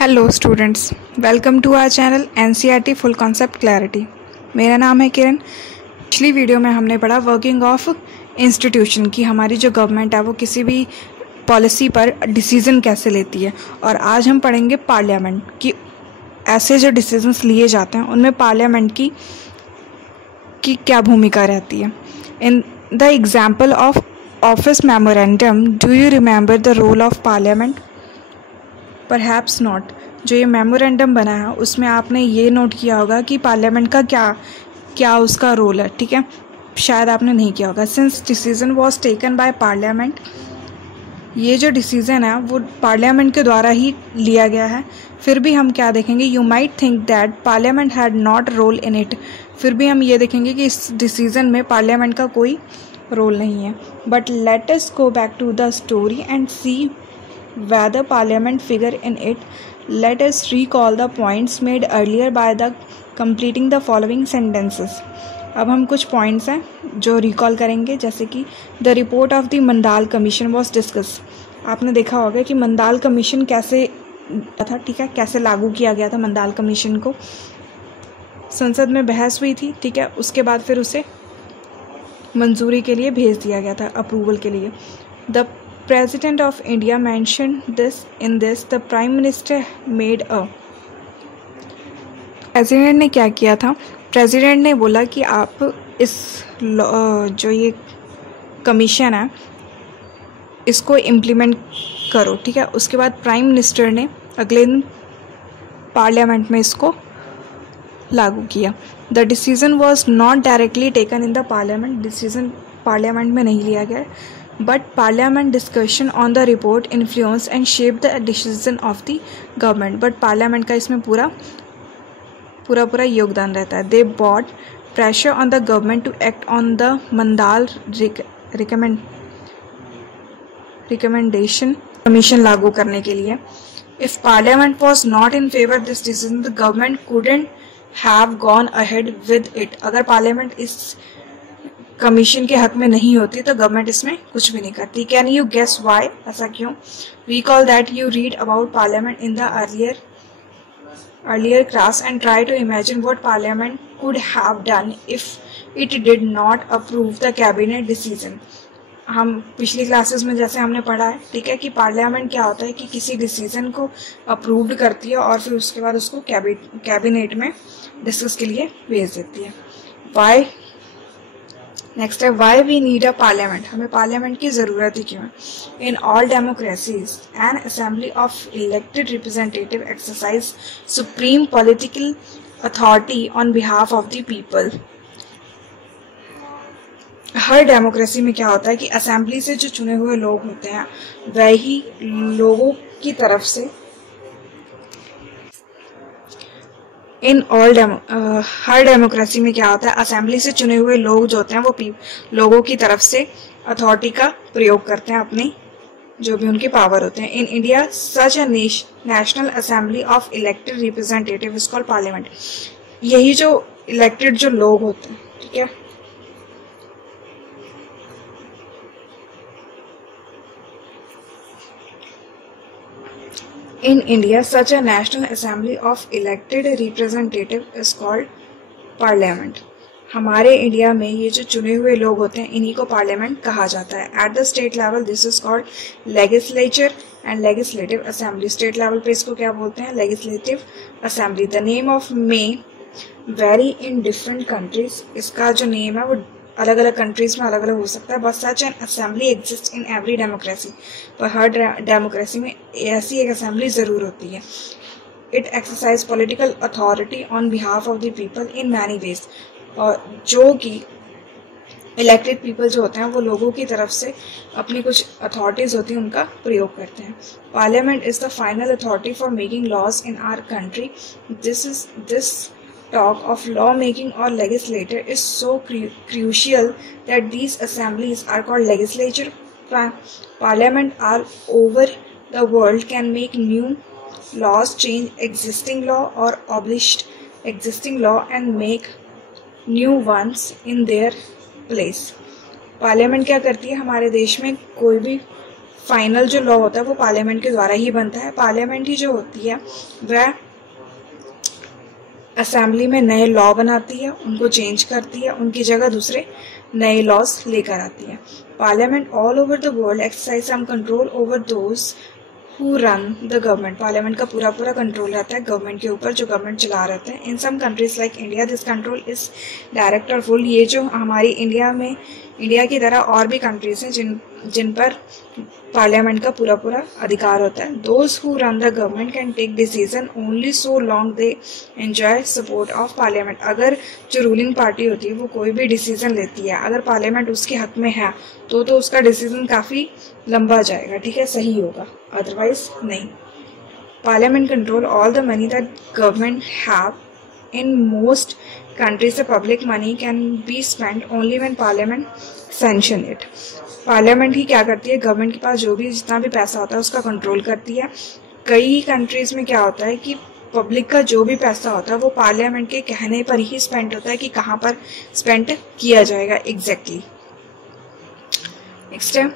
Hello students, welcome to our channel NCERT full concept clarity. मेरा नाम है किरण। पिछली वीडियो में हमने पढ़ा वर्किंग ऑफ इंस्टीट्यूशन की, हमारी जो गवर्नमेंट है वो किसी भी पॉलिसी पर डिसीजन कैसे लेती है। और आज हम पढ़ेंगे पार्लियामेंट की, ऐसे जो डिसीजंस लिए जाते हैं उनमें पार्लियामेंट की क्या भूमिका रहती है। In the example of office memorandum, do you remember the role of parliament? Perhaps not. जो ये मेमोरेंडम बना है उसमें आपने ये नोट किया होगा कि पार्लियामेंट का क्या उसका रोल है, ठीक है, शायद आपने नहीं किया होगा। Since decision was taken by parliament, ये जो डिसीजन है वो पार्लियामेंट के द्वारा ही लिया गया है। फिर भी हम क्या देखेंगे, you might think that parliament had not role in it. फिर भी हम ये देखेंगे कि इस डिसीजन में पार्लियामेंट का कोई रोल नहीं है। But let us go back to the story and see whether parliament figure in it. Let us recall the points made earlier by the completing the following sentences. अब हम कुछ points हैं जो recall करेंगे, जैसे कि the report of the Mandal commission was discuss. आपने देखा होगा कि मंडाल कमीशन कैसे था, ठीक है, कैसे लागू किया गया था मंडाल कमीशन को। संसद में बहस हुई थी, ठीक है, उसके बाद फिर उसे मंजूरी के लिए भेज दिया गया था, अप्रूवल के लिए। The President of India mentioned this. In this, the Prime Minister made a. President ने क्या किया था? प्रेसिडेंट ने बोला कि आप इस जो ये कमीशन है इसको इम्प्लीमेंट करो, ठीक है। उसके बाद प्राइम मिनिस्टर ने अगले दिन पार्लियामेंट में इसको लागू किया। The decision was not directly taken in the parliament. Decision parliament में नहीं लिया गया, but parliament discussion on the report influence and shape the decision of the government. but parliament का इसमें पूरा योगदान रहता है। they brought pressure on the government to act on the mandal recommendation commission लागू करने के लिए। if parliament was not in favor of this decision, the government couldn't have gone ahead with it. अगर पार्लियामेंट इस commission के हक में नहीं होती तो गवर्नमेंट इसमें कुछ भी नहीं करती। Can you guess why? ऐसा क्यों? Recall that you read about parliament in the earlier class and try to imagine what parliament could have done if it did not approve the cabinet decision. हम पिछली classes में जैसे हमने पढ़ा है, ठीक है, कि पार्लियामेंट क्या होता है कि किसी डिसीजन को अप्रूव्ड करती है और फिर उसके बाद उसको कैबिनेट में डिस्कस के लिए भेज देती है। वाई? नेक्स्ट है why we need a parliament. हमें पार्लियामेंट की ज़रूरत ही क्यों है? In all democracies an assembly of elected representative exercise supreme political authority on behalf of the people. हर डेमोक्रेसी में क्या होता है कि असेंबली से जो चुने हुए लोग होते हैं वही लोगों की तरफ से हर डेमोक्रेसी में क्या होता है, असेंबली से चुने हुए लोग जो होते हैं वो लोगों की तरफ से अथॉरिटी का प्रयोग करते हैं, अपनी जो भी उनके पावर होते हैं। In India such a national assembly of elected representative is called parliament. यही जो इलेक्टेड जो लोग होते हैं, ठीक है, In India, such a national assembly of elected representative is called parliament. हमारे इंडिया में ये जो चुने हुए लोग होते हैं इन्हीं को पार्लियामेंट कहा जाता है। At the state level this is called legislature and legislative assembly. State level पे इसको क्या बोलते हैं? Legislative assembly. The name of May very in different countries. इसका जो नेम है वो अलग अलग कंट्रीज में अलग अलग हो सकता है। But such an assembly exist in every democracy. पर हर डेमोक्रेसी में ऐसी एक असेंबली जरूर होती है। It exercise political authority on behalf of the people in many ways. और जो कि इलेक्टेड पीपल जो होते हैं वो लोगों की तरफ से अपनी कुछ अथॉरिटीज होती हैं उनका प्रयोग करते हैं। Parliament is the final authority for making laws in our country. This talk of lawmaking or legislature is so crucial that these assemblies are called legislature. Parliament all over the world can make new laws, change existing law or abolish existing law and make new ones in their place. Parliament क्या करती है? हमारे देश में कोई भी final जो law होता है वो पार्लियामेंट के द्वारा ही बनता है। पार्लियामेंट ही जो होती है वह असेंबली में नए लॉ बनाती है, उनको चेंज करती है, उनकी जगह दूसरे नए लॉज लेकर आती है। Parliament all over the world exercise some control over those who run the government. Parliament का पूरा कंट्रोल रहता है गवर्नमेंट के ऊपर, जो गवर्नमेंट चला रहता है। In some countries like India this control is direct और फुल। ये जो हमारी इंडिया की तरह और भी कंट्रीज हैं जिन पर पार्लियामेंट का पूरा अधिकार होता है। Those who run the government can take decision only so long they enjoy support of parliament. अगर जो रूलिंग पार्टी होती है वो कोई भी डिसीजन लेती है, अगर पार्लियामेंट उसके हक में है तो उसका डिसीजन काफ़ी लंबा जाएगा, ठीक है, सही होगा, अदरवाइज नहीं। Parliament control all the money that government have in most countries the public money can be spent only when parliament sanction it। Parliament ही क्या करती है, गवर्नमेंट के पास जो भी जितना भी पैसा होता है उसका कंट्रोल करती है। कई कंट्रीज में क्या होता है कि पब्लिक का जो भी पैसा होता है वो पार्लियामेंट के कहने पर ही स्पेंड होता है कि कहाँ पर स्पेंड किया जाएगा एग्जैक्टली। नेक्स्ट है,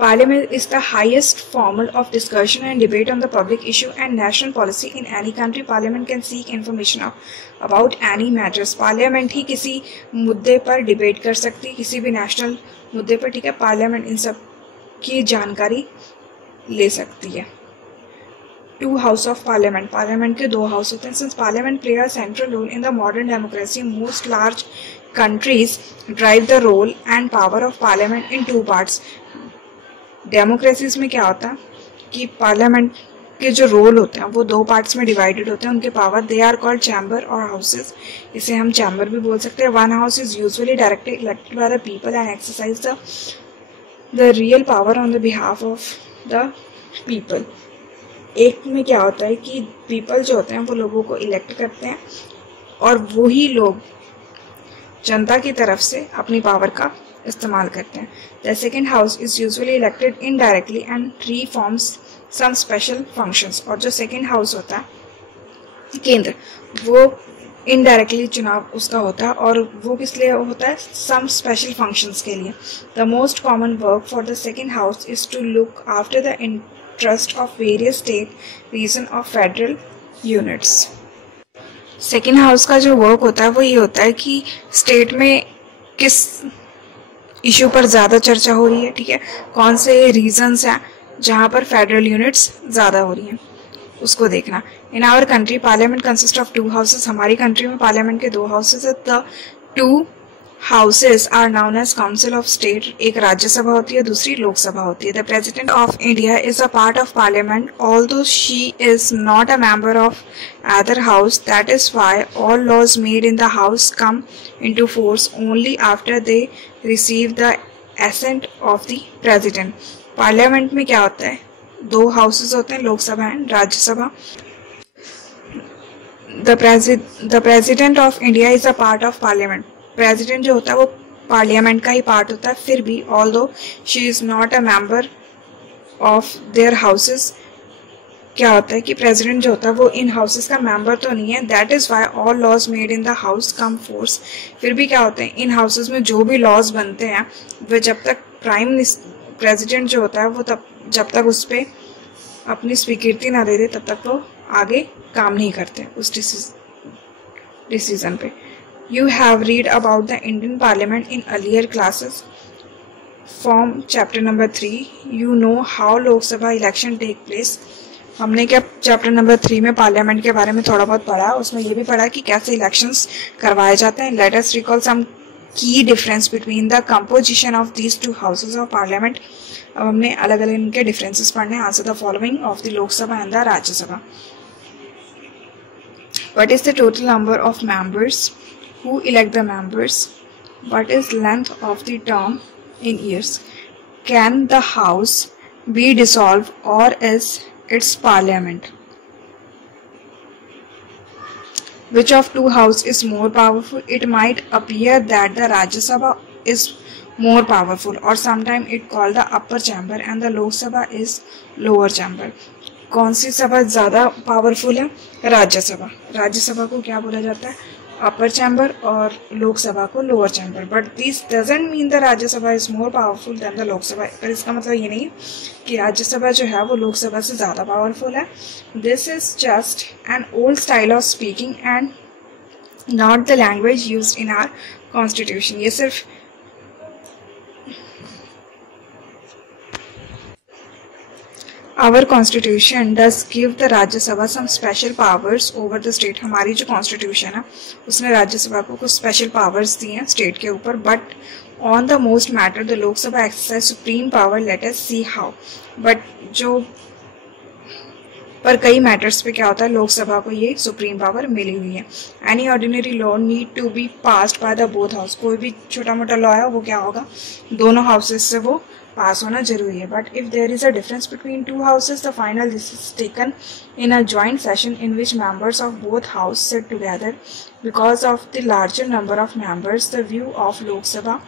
Parliament is the highest form of discussion and debate on the public issue and national policy in any country. Parliament can seek information about any matters। Parliament ही किसी मुद्दे पर डिबेट कर सकती है, किसी भी नेशनल मुद्दे पर, ठीक है। पार्लियामेंट इन सब की जानकारी ले सकती है। Two house of parliament, parliament के दो हाउस होते हैं। Since parliament play a central role in the modern democracy, most large countries drive the role and power of parliament in two parts। Democracies में क्या होता है कि पार्लियामेंट के जो रोल होते हैं वो दो पार्ट्स में डिवाइडेड होते हैं, उनके power. They are called chamber और हाउसेज। इसे हम चैम्बर भी बोल सकते हैं। One house is usually directly elected by the people and exercise the real power on the behalf of the people. एक में क्या होता है कि पीपल जो होते हैं वो लोगों को इलेक्ट करते हैं और वही लोग जनता की तरफ से अपनी पावर का इस्तेमाल करते हैं। The second house is usually elected indirectly and performs some special functions. और जो सेकेंड हाउस होता है केंद्र, वो इनडायरेक्टली चुनाव उसका होता है और वो किस लिए होता है, सम स्पेशल फंक्शंस के लिए। The most common work for the second house is to look after the interest of various state region of federal units. Second house का जो वर्क होता है वो ये होता है कि स्टेट में किस इशू पर ज़्यादा चर्चा हो रही है, ठीक है, कौन से रीजन्स हैं जहाँ पर फेडरल यूनिट्स ज़्यादा हो रही हैं, उसको देखना। In our country parliament consist of two houses. हमारी कंट्री में पार्लियामेंट के दो हाउसेस है। The two houses are known as council of state. एक राज्यसभा होती है, दूसरी लोकसभा होती है। The president of India is a part of parliament although she is not a member of either house। That is why all laws made in the house come into force only after they receive the assent of the president। Parliament में क्या होता है, दो houses होते हैं, Lok Sabha and Rajya Sabha. The president of India is a part of parliament। President जो होता है वो पार्लियामेंट का ही पार्ट होता है। फिर भी although she is not a member of their houses, क्या होता है कि प्रेसिडेंट जो होता है वो इन हाउसेस का मेंबर तो नहीं है। That is why all laws made in the house come force. फिर भी क्या होते हैं, इन हाउसेस में जो भी लॉज बनते हैं वह जब तक प्रेसिडेंट जो होता है वो तब जब तक उस पर अपनी स्वीकृति ना दे दे तब तक वो आगे काम नहीं करते उस डिसीजन पे। You have read about the Indian parliament in earlier classes from chapter number 3। You know how Lok Sabha election take place. हमने क्या चैप्टर नंबर 3 में पार्लियामेंट के बारे में थोड़ा बहुत पढ़ा, उसमें ये भी पढ़ा कि कैसे इलेक्शंस करवाए जाते हैं। लेट अस रिकॉल सम की difference between the composition of these two houses of parliament. अब हमने अलग अलग इनके डिफरेंसेस पढ़ने। Answer the following of the Lok Sabha and the Rajya Sabha. What is the total number of members who elect the members? What is length of the term in years? Can the house B dissolve और is its parliament? Which of two house is more powerful? It might appear that the Rajya Sabha is more powerful or sometimes it called the upper chamber and the Lok Sabha is lower chamber। कौन सी सभा ज़्यादा powerful है? राज्यसभा। राज्यसभा को क्या बोला जाता है? अपर chamber और लोकसभा को lower chamber, but this doesn't mean the Rajya Sabha is more powerful than the Lok Sabha. पर इसका मतलब ये नहीं कि राज्यसभा जो है वो लोकसभा से ज़्यादा पावरफुल है। This is just an old style of speaking and not the language used in our constitution. ये सिर्फ Our constitution does give the Rajya Sabha some special powers over the state। हमारी जो constitution है उसने राज्यसभा को कुछ special powers दी हैं state के ऊपर, but on the most matter the Lok Sabha exercise supreme power। Let us see how। but जो पर कई मैटर्स पे क्या होता है, लोकसभा को ये सुप्रीम पावर मिली हुई है। Any ordinary law need to be passed by the both house. कोई भी छोटा मोटा लॉ है वो क्या होगा, दोनों हाउसेस से वो पास होना जरूरी है। But if there is a difference between two houses the final decision taken in a joint session in which members of both house sit together. Because of the larger number of members the view of Lok Sabha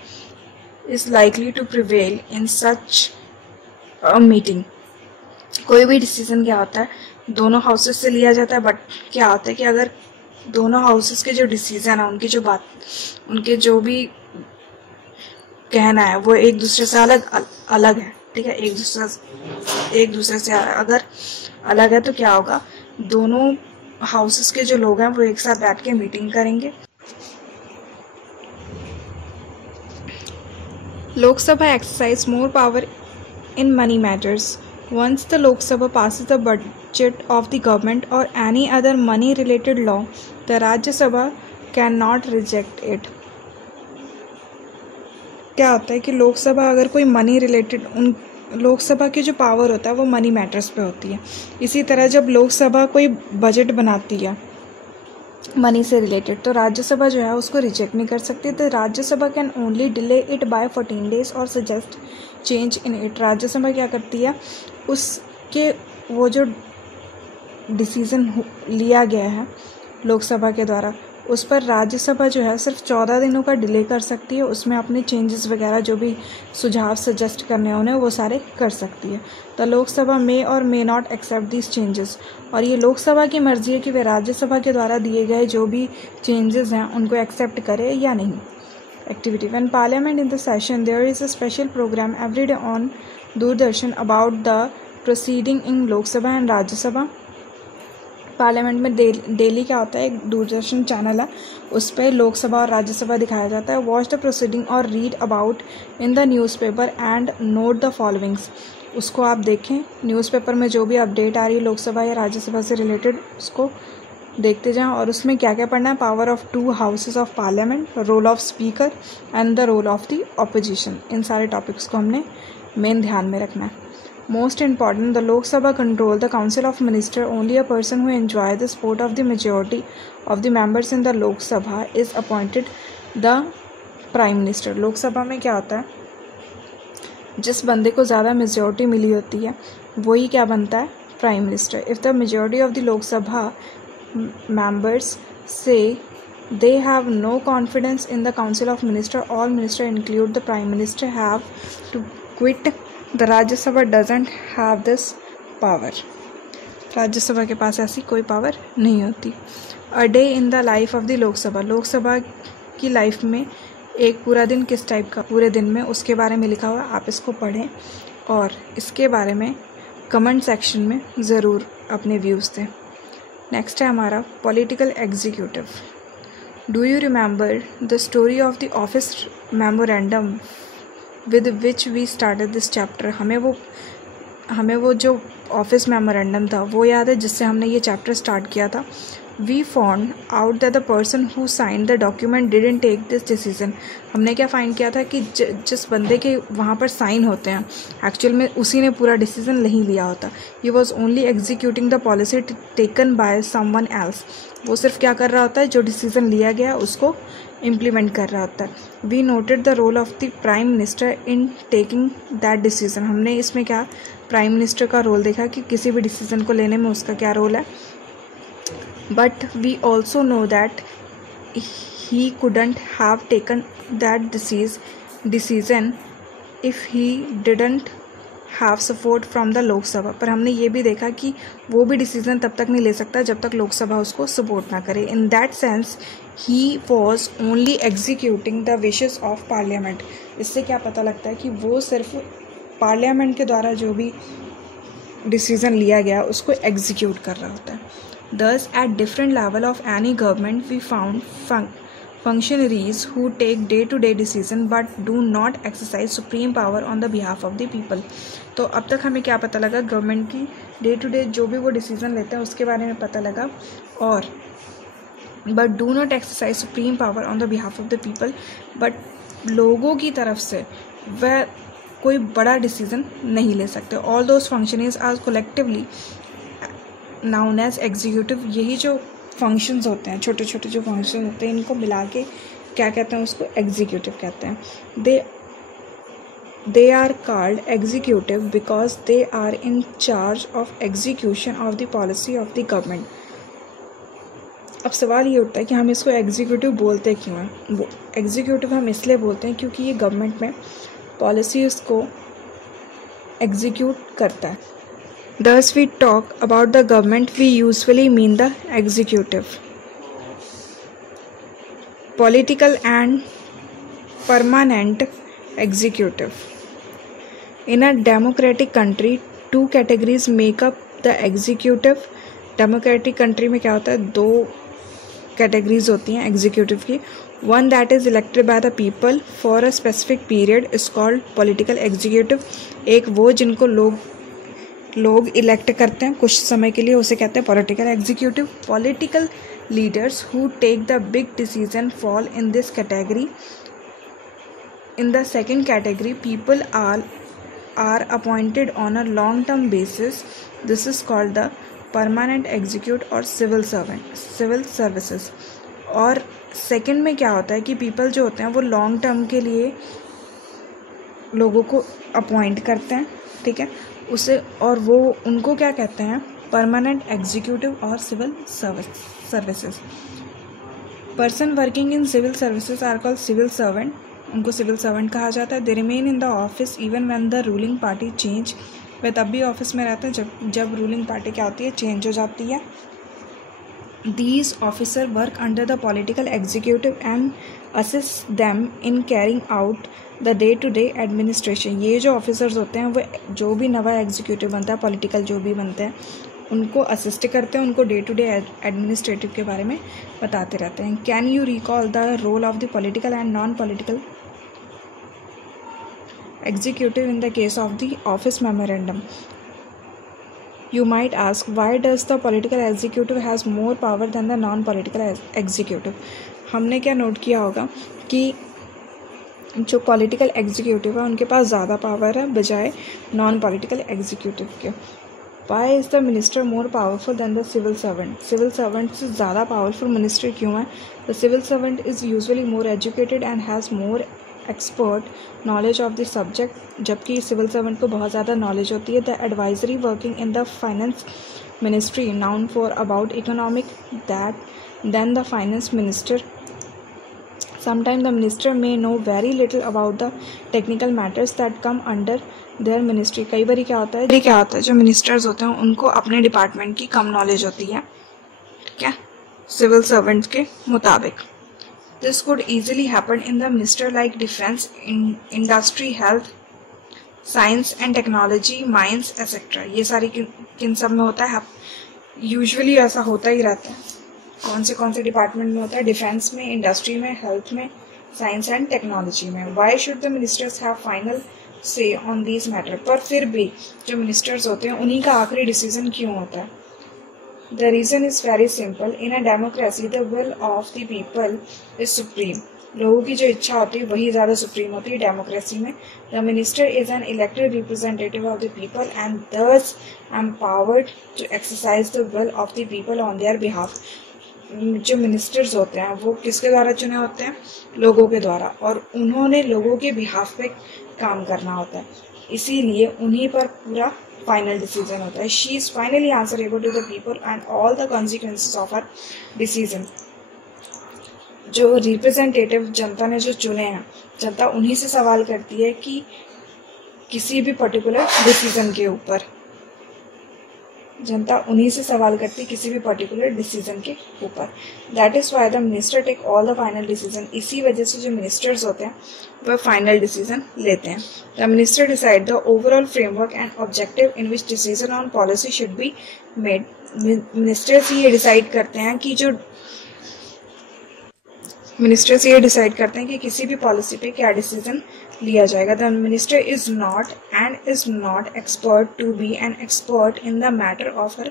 is likely to prevail in such a meeting. कोई भी decision क्या होता है, दोनों houses से लिया जाता है, बट क्या होता है कि अगर दोनों हाउसेस के जो डिसीजन है, उनकी जो बात, उनके जो भी कहना है वो एक दूसरे से अलग है, ठीक है, एक दूसरे से अगर अलग है तो क्या होगा, दोनों हाउसेस के जो लोग हैं वो एक साथ बैठ के मीटिंग करेंगे। Lok Sabha exercise more power in money matters. Once the Lok Sabha passes the budget of the government or any other money-related law, the Rajya Sabha cannot reject it। क्या होता है कि लोकसभा अगर कोई मनी रिलेटेड, उन लोकसभा की जो पावर होता है वो मनी मैटर्स पे होती है। इसी तरह जब लोकसभा कोई बजट बनाती है मनी से रिलेटेड, तो राज्यसभा जो है उसको रिजेक्ट नहीं कर सकती। तो Rajya Sabha can only delay it by 14 days और suggest change in it. Rajya Sabha क्या करती है, उसके वो जो डिसीज़न लिया गया है लोकसभा के द्वारा, उस पर राज्यसभा जो है सिर्फ 14 दिनों का डिले कर सकती है। उसमें अपने चेंजेस वगैरह जो भी सुझाव सजेस्ट करने हैं उन्हें वो सारे कर सकती है। The Lok Sabha may or may not accept this changes. और ये लोकसभा की मर्जी है कि वे राज्यसभा के द्वारा दिए गए जो भी चेंजेस हैं उनको एक्सेप्ट करे या नहीं। Activity: when Parliament in the session, there is a special program every day on Doordarshan about the proceeding in Lok Sabha and Rajya Sabha। Parliament में डेली क्या होता है, एक दूरदर्शन चैनल है, उस पर लोकसभा और राज्यसभा दिखाया जाता है। वॉच द प्रोसीडिंग और read about in the newspaper and note the followings. उसको आप देखें, न्यूज़पेपर में जो भी अपडेट आ रही है लोकसभा या राज्यसभा से रिलेटेड उसको देखते जाएं और उसमें क्या क्या पढ़ना है। Power of 2 houses of parliament, role of speaker and the role of the opposition. इन सारे टॉपिक्स को हमने मेन ध्यान में रखना है। Most important, the Lok Sabha control the Council of Ministers. Only a person who enjoy the support of the majority of the members in the Lok Sabha is appointed the Prime Minister। लोक सभा में क्या होता है, जिस बंदे को ज़्यादा मेजॉरिटी मिली होती है वही क्या बनता है, prime minister. If the majority of the लोक सभा members say they have no confidence in the Council of Ministers, all ministers include the Prime Minister have to quit। The Rajya Sabha doesn't have this power। Rajya Sabha के पास ऐसी कोई power नहीं होती। A day in the life of the लोक सभा। लोक सभा की लाइफ में एक पूरा दिन किस टाइप का, पूरे दिन में, उसके बारे में लिखा हुआ, आप इसको पढ़ें और इसके बारे में कमेंट सेक्शन में ज़रूर अपने व्यूज़ दें। नेक्स्ट है हमारा political executive. Do you remember the story of the office memorandum with which we started this chapter. हमें वो जो ऑफिस मेमोरेंडम था वो याद है जिससे हमने ये चैप्टर स्टार्ट किया था। We found out that the person who sign the document didn't take this decision. हमने क्या फाइंड किया था कि जिस बंदे के वहाँ पर साइन होते हैं एक्चुअल में उसी ने पूरा डिसीजन नहीं लिया होता। He was only executing the policy taken by someone else. वो सिर्फ क्या कर रहा होता है, जो डिसीजन लिया गया उसको इम्प्लीमेंट कर रहा होता है। We noted the role of the prime minister in taking that decision. हमने इसमें क्या, प्राइम मिनिस्टर का रोल देखा कि किसी भी डिसीजन को लेने में उसका क्या रोल है। But we also know that he couldn't have taken that decision if he didn't have support from the Lok Sabha, पर हमने ये भी देखा कि वो भी डिसीजन तब तक नहीं ले सकता जब तक लोकसभा उसको सपोर्ट ना करे. In that sense he was only executing the wishes of parliament. इससे क्या पता लगता है कि वो सिर्फ पार्लियामेंट के द्वारा जो भी डिसीजन लिया गया उसको एग्जीक्यूट कर रहा होता है. Thus, at different level of any government, we found functionaries who take day-to-day decision but do not exercise supreme power on the behalf of the people. तो अब तक हमें क्या पता लगा, गवर्नमेंट की डे टू डे जो भी वो डिसीजन लेते हैं उसके बारे में पता लगा, और but do not exercise supreme power on the behalf of the people, but लोगों की तरफ से वह कोई बड़ा डिसीजन नहीं ले सकते. All those functionaries are collectively known as executive. यही जो फंक्शंस होते हैं, छोटे छोटे जो फंक्शन होते हैं, इनको मिला के क्या कहते हैं, उसको एग्जीक्यूटिव कहते हैं. They are called executive because they are in charge of execution of the policy of the government. अब सवाल ये उठता है कि हम इसको एग्जीक्यूटिव बोलते क्यों हैं. एग्जीक्यूटिव हम इसलिए बोलते हैं क्योंकि ये गवर्नमेंट में पॉलिसीज़ को एग्जीक्यूट करता है. Thus, we talk about the government, we usually mean the executive. Political and permanent executive. In a democratic country, two categories make up the executive. Democratic country में क्या होता है, दो categories होती हैं executive की. One that is elected by the people for a specific period is called political executive. एक वो जिनको लोग इलेक्ट करते हैं कुछ समय के लिए, उसे कहते हैं political executive. Political leaders who take the big decision fall in this category. In the second category people are appointed on a long term basis. This is called the permanent execute और civil services. और second में क्या होता है कि people जो होते हैं वो लॉन्ग टर्म के लिए लोगों को अपॉइंट करते हैं, ठीक है, उसे, और वो उनको क्या कहते हैं, परमानेंट एग्जीक्यूटिव और civil services. Person working in civil services are called civil servant. उनको सिविल सर्वेंट कहा जाता है. They remain in the office even when the ruling party change. वे तब भी ऑफिस में रहते हैं जब रूलिंग पार्टी क्या होती है, चेंज हो जाती है. These officers work under the political executive and assist them in carrying out the day-to-day administration. ये जो ऑफिसर्स होते हैं वो जो भी नवा एग्जीक्यूटिव बनता है, पॉलिटिकल जो भी बनते हैं, उनको असिस्ट करते हैं, उनको डे टू डे एडमिनिस्ट्रेटिव के बारे में बताते रहते हैं. Can you recall the role of the political and non political executive in the case of the office memorandum? You might ask, why does the political executive has more power than the non-political executive? हमने क्या note किया होगा कि जो political executive है उनके पास ज़्यादा power है बजाय नॉन पॉलिटिकल एग्जीक्यूटिव के. Why is the minister more powerful than the civil servant? Civil servant से ज़्यादा पावरफुल मिनिस्टर क्यों है? The civil servant is usually more educated and has more expert knowledge of the subject, जबकि civil servant को बहुत ज़्यादा knowledge होती है. The advisory working in the finance ministry known for about economic than the finance minister. Sometime the minister may know very little about the technical matters that come under their ministry. कई बार क्या होता है जो ministers होते हैं उनको अपने डिपार्टमेंट की कम नॉलेज होती है, ठीक है, सिविल सर्वेंट्स के मुताबिक. This could easily happen in the minister like defense, industry, health, science and technology, mines, etc. ये सारी किन सब में होता है? यूजुअली ऐसा होता ही रहता है. कौन से डिपार्टमेंट में होता है? डिफेंस में, इंडस्ट्री में, हेल्थ में, साइंस एंड टेक्नोलॉजी में. Why should the ministers have final say on these matter? पर फिर भी जो मिनिस्टर्स होते हैं उन्हीं का आखिरी डिसीजन क्यों होता है? The reason is very simple. In a democracy, the will of the people is supreme. लोगों की जो इच्छा होती है वही ज़्यादा सुप्रीम होती है डेमोक्रेसी में. The minister is an elected representative of the people and thus empowered to exercise the will of the people on their behalf. जो मिनिस्टर्स होते हैं वो किसके द्वारा चुने होते हैं? लोगों के द्वारा, और उन्होंने लोगों के बिहाफ पे काम करना होता है, इसीलिए उन्हीं पर पूरा फाइनल डिसीजन होता है. She is finally answerable to the people and all the consequences of her decision. जो रिप्रेजेंटेटिव जनता ने जो चुने हैं, जनता उन्हीं से सवाल करती है कि किसी भी पर्टिकुलर डिसीजन के ऊपर। जनता उन्हीं से सवाल करती किसी भी पर्टिकुलर डिसीजन के ऊपर। That is why the minister take all the final decision. इसी वजह से जो मिनिस्टर्स होते हैं वह फाइनल डिसीजन लेते हैं। The minister decide the overall framework and objective in which decision on policy should be made. Ministers ये डिसाइड करते हैं कि किसी भी पॉलिसी पे क्या डिसीजन लिया जाएगा। The minister is not expert to be an expert in the matter of her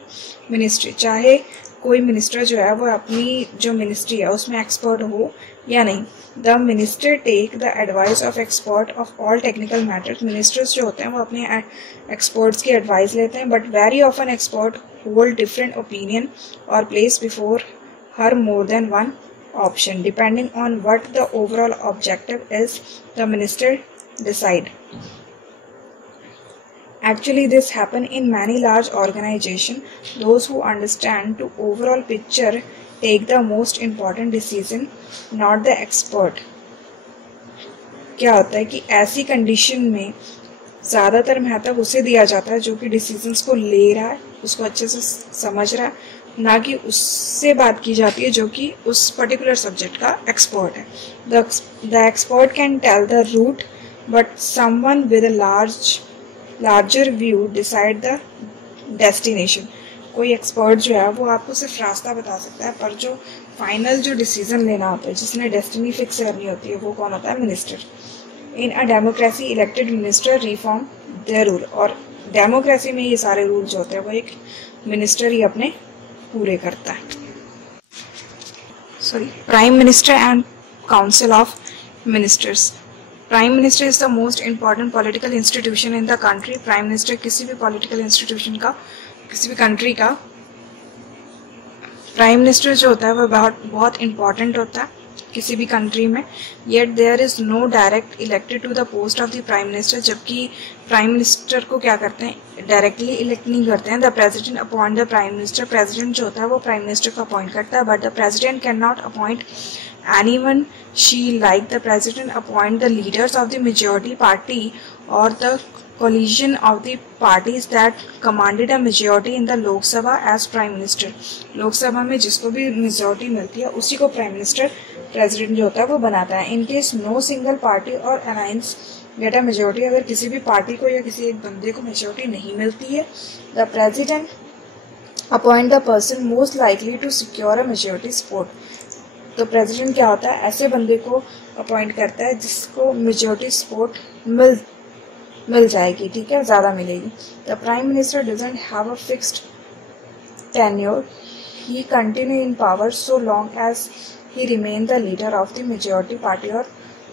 ministry. चाहे कोई मिनिस्टर जो है वो अपनी जो मिनिस्ट्री है उसमें एक्सपर्ट हो या नहीं। The minister take the advice of expert of all technical matters. Ministers जो होते हैं वो अपने एक्सपर्ट्स की एडवाइस लेते हैं, but very often expert hold different opinion और place before her more than one option depending on what the overall objective is the minister decide. Actually this happen in many large organization. Those who understand to overall picture take the most important decision, not the expert. क्या होता है कि ऐसी condition में ज़्यादातर महत्व उसे दिया जाता है जो कि डिसीजंस को ले रहा है, उसको अच्छे से समझ रहा है, ना कि उससे बात की जाती है जो कि उस पर्टिकुलर सब्जेक्ट का एक्सपर्ट है। The expert can tell the route but someone with a larger view decide the destination. कोई एक्सपर्ट जो है वो आपको सिर्फ रास्ता बता सकता है, पर जो फाइनल जो डिसीजन लेना होता है, जिसने डेस्टिनी फिक्स करनी होती है, वो कौन होता है? Minister. In a democracy elected minister reform the rule. और डेमोक्रेसी में ये सारे रूल जो होते हैं वो एक मिनिस्टर ही अपने पूरे करता है। Prime minister and council of ministers. Prime minister is the most important political institution in the country. Prime minister किसी भी पॉलिटिकल इंस्टीट्यूशन का, किसी भी कंट्री का प्राइम मिनिस्टर जो होता है वह बहुत इंपॉर्टेंट होता है किसी भी कंट्री में। Yet there is no direct elected to the post of the prime minister. जबकि प्राइम मिनिस्टर को क्या करते हैं? डायरेक्टली इलेक्ट नहीं करते हैं। The president appoint the prime minister. President जो होता है वो प्राइम मिनिस्टर को अपॉइंट करता है, but the president can not appoint anyone she like. The president appoint the leaders of the majority party और the coalition of the parties that commanded a majority in the Lok Sabha as Prime Minister. लोक सभा में जिसको भी majority मिलती है उसी को प्राइम मिनिस्टर प्रेसिडेंट जो होता है वो बनाता है। In case no single party और अलायंस गेट अ मेजॉरिटी। अगर किसी भी पार्टी को या किसी एक बंदे को मेजॉरिटी नहीं मिलती है, the president appoint the person most likely to secure a majority support. तो प्रेसिडेंट क्या होता है? ऐसे बंदे को अपॉइंट करता है जिसको मेजॉरिटी सपोर्ट मिल जाएगी, ठीक है, ज़्यादा मिलेगी। The prime minister doesn't have a fixed tenure. He continue in power so long as he remain the leader of the majority party और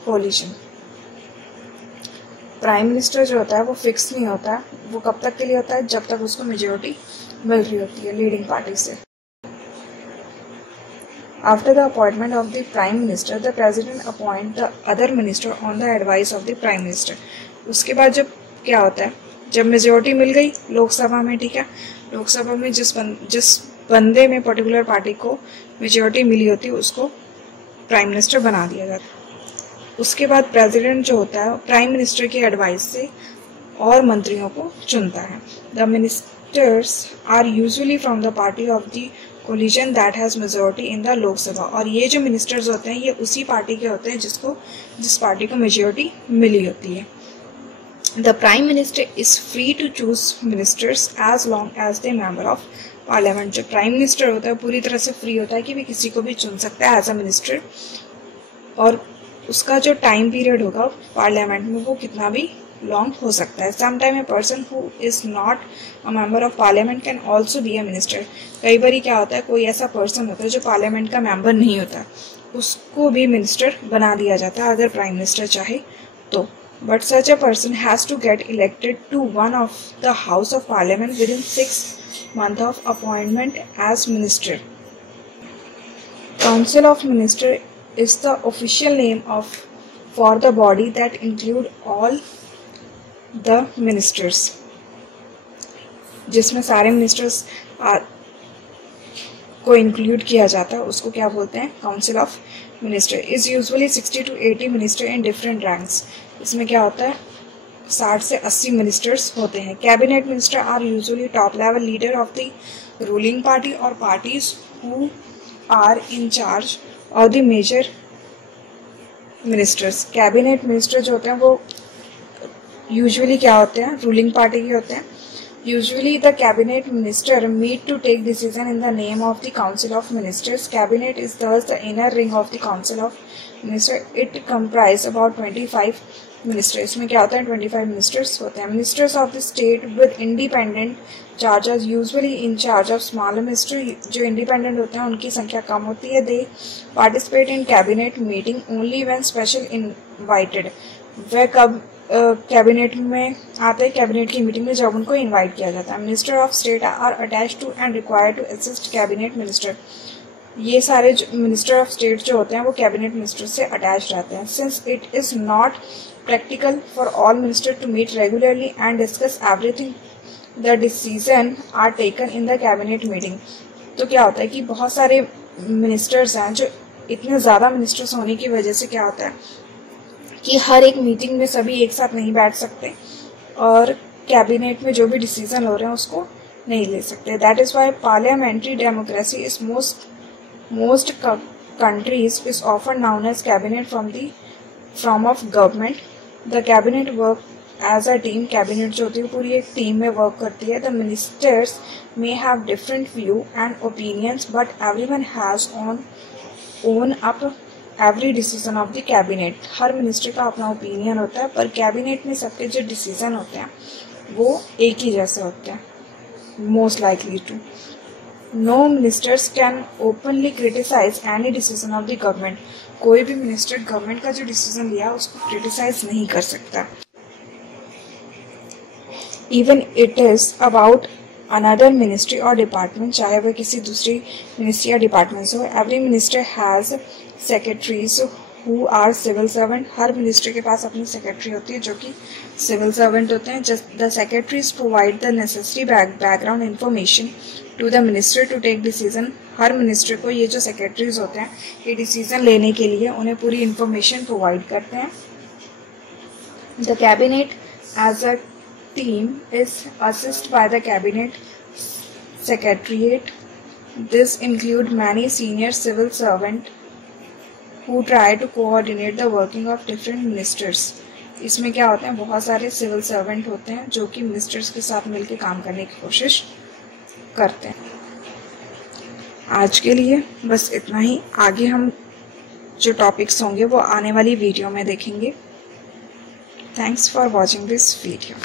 कोलिशन। प्राइम मिनिस्टर जो होता है वो फिक्स नहीं होता है, वो कब तक के लिए होता है? जब तक उसको मेजॉरिटी मिल रही होती है लीडिंग पार्टी से। After the appointment of the Prime Minister, the President appoint the other minister on the advice of the Prime Minister. उसके बाद जब क्या होता है? जब मेजॉरिटी मिल गई लोकसभा में, ठीक है, लोकसभा में जिस बंदे में पर्टिकुलर पार्टी को मेजॉरिटी मिली होती है उसको प्राइम मिनिस्टर बना दिया जाता है। उसके बाद प्रेसिडेंट जो होता है प्राइम मिनिस्टर की एडवाइस से और मंत्रियों को चुनता है। The ministers are usually from the party of the coalition that has majority in the Lok Sabha. और ये जो मिनिस्टर्स होते हैं ये उसी पार्टी के होते हैं जिस पार्टी को मेजॉरिटी मिली होती है। The prime minister is free to choose ministers as long as the member of parliament. जो प्राइम मिनिस्टर होता है पूरी तरह से फ्री होता है कि भी किसी को भी चुन सकता है एज अ मिनिस्टर, और उसका जो टाइम पीरियड होगा पार्लियामेंट में वो कितना भी लॉन्ग हो सकता है। Sometime a person who is not a member of parliament can also be a minister. कई बार क्या होता है, कोई ऐसा पर्सन होता है जो पार्लियामेंट का मेंबर नहीं होता, उसको भी मिनिस्टर बना दिया जाता है अगर प्राइम मिनिस्टर चाहे तो। But such a person has to get elected to one of the house of parliament within 6 months of appointment as minister. Council of Minister is the official name for the body that include all the ministers. जिसमें सारे ministers को include किया जाता है उसको क्या बोलते हैं? Council of minister. Is usually 60 to 80 minister in different ranks. इसमें क्या होता है? 60 से 80 मिनिस्टर्स होते हैं। Cabinet minister are usually top level leader of the ruling party और parties who are in charge of the major ministers. Cabinet minister जो होते हैं वो यूजुअली क्या होते हैं, रूलिंग पार्टी के होते हैं। Usually the cabinet minister meet to take decision in the name of the council of ministers. Cabinet is thus the inner ring of the council of minister. It comprise about 25 ministers. में क्या होता है, 25 ministers होते हैं। Ministers of the state with independent charges usually in charge of smaller minister. जो independent होते हैं उनकी संख्या कम होती है। They participate in cabinet meeting only when special invited. वह कब कैबिनेट में आते हैं, कैबिनेट की मीटिंग में जब उनको इनवाइट किया जाता है। Minister of state are attach to and required to assist cabinet minister. ये सारे मिनिस्टर ऑफ स्टेट जो होते हैं वो कैबिनेट मिनिस्टर से अटैच रहते हैं। Since it is not practical for all minister to meet regularly and discuss everything, the decision are taken in the cabinet meeting. तो क्या होता है कि बहुत सारे मिनिस्टर्स हैं, जो इतने ज़्यादा मिनिस्टर्स होने की वजह से क्या होता है कि हर एक मीटिंग में सभी एक साथ नहीं बैठ सकते और कैबिनेट में जो भी डिसीजन हो रहे हैं उसको नहीं ले सकते। That is why parliamentary democracy is most countries is often known as cabinet from of government. The cabinet work as a team. cabinet जो होती है पूरी एक टीम में वर्क करती है। The ministers may have different view and opinions but everyone has own up every decision of the cabinet. Her minister का अपना ओपिनियन होता है पर कैबिनेट में सबके जो डिसीजन होते हैं वो एक ही जैसे होते हैं, most likely to. No ministers can openly criticize any decision of the government. कोई भी मिनिस्टर गवर्नमेंट का जो डिसीजन लिया उसको क्रिटिसाइज नहीं कर सकता। Even it is about another ministry or department, चाहे वह किसी दूसरी मिनिस्ट्री या डिपार्टमेंट से हो। Every minister has secretaries who are civil servant. Her ministry के पास अपनी सेक्रेटरी होती है जो कि सिविल सर्वेंट होते हैं। The secretaries provide the necessary background information to the minister to take decision. Her minister को ये जो सेक्रेटरीज होते हैं ये डिसीजन लेने के लिए उन्हें पूरी इंफॉर्मेशन प्रोवाइड करते हैं। The cabinet as a team is assisted by the cabinet secretariat. This include many senior civil servants who try to coordinate the working of different ministers. इसमें क्या होते हैं, बहुत सारे सिविल सर्वेंट होते हैं जो कि मिनिस्टर्स के साथ मिलकर काम करने की कोशिश करते हैं। आज के लिए बस इतना ही। आगे हम जो टॉपिक्स होंगे वो आने वाली वीडियो में देखेंगे। Thanks for watching this video.